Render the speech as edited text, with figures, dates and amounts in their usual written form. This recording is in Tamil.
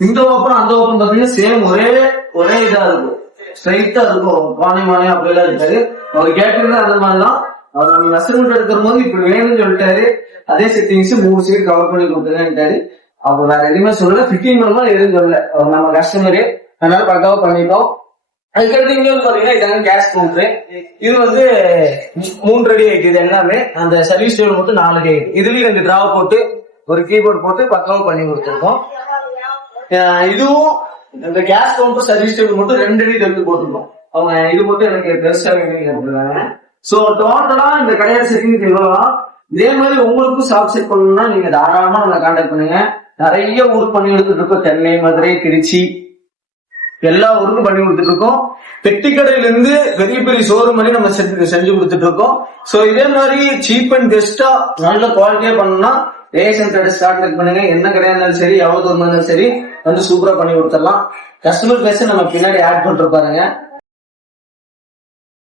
இந்த ஓப்பன் அந்த ஓப்பன் பாத்தீங்கன்னா சேம் ஒரே இதா இருக்கும், ஸ்ட்ரைட்டா இருக்கும், மானே அப்படியெல்லாம் இருக்காது. அவர் கேட்டிருந்தா அந்த மாதிரிதான். அவர் மெஷர்மெண்ட் எடுக்கிற போது இப்படி வேணும்னு சொல்லிட்டாரு. அதே செட்டிங்ஸ் 3 சைடு கவர் பண்ணி கொடுத்துருக்காரு. அவர் வேற எதுவுமே சொல்லல, ஃபிட்டிங் மூலமா எதுவும் சொல்லல. நம்ம கஸ்டமரே அதனால பக்காவா பண்ணிட்டோம். அதுக்கடுத்து இங்க வந்து பாத்தீங்கன்னா இதாங்க கேஷ் கவுண்டர். இது வந்து 3 அடி ஆயிட்டு. இது எல்லாமே அந்த சர்வீஸ் டேபிள் மட்டும் 4 அடி ஆயிட்டு. இதுலயும் 2 டிராவ் போட்டு ஒரு கீபோர்ட் போட்டு பக்காவா பண்ணி கொடுத்துருக்கோம். இதுவும் இந்த கேஷ் கவுண்டர் சர்வீஸ் டேபிள் மட்டும் 2 அடி தள்ளி போட்டுருக்கோம். அவங்க இது மட்டும் எனக்கு பெருசா வேணுங்க. சோ டோட்டலா இந்த கடையோட செட்டிங் இவ்வளவுதான். இதே மாதிரி உங்களுக்கும் ஷாப் செட் பண்ணணும்னா நீங்க தாராளமா நம்மளை கான்டாக்ட் பண்ணுங்க. நிறைய ஊருக்கு பண்ணி கொடுத்துட்டு இருக்கோம். சென்னை, மதுரை, திருச்சி எல்லா ஊருக்கும் பண்ணி கொடுத்துட்டு இருக்கோம். பெட்டி கடையில இருந்து பெரிய பெரிய ஷோரூம் பண்ணி நம்ம செஞ்சு கொடுத்துட்டு இருக்கோம். சோ இதே மாதிரி சீப் அண்ட் பெஸ்டா நல்ல குவாலிட்டியா பண்ணணும்னா ரேஷன் கடை ஸ்டார்ட் பண்ணுங்க. என்ன கடையா இருந்தாலும் சரி, எவ்வளவு தூரமா இருந்தாலும் சரி வந்து சூப்பரா பண்ணி கொடுத்துடலாம். கஸ்டமர் பேச நம்ம பின்னாடி ஆட் பண்ற பாருங்க.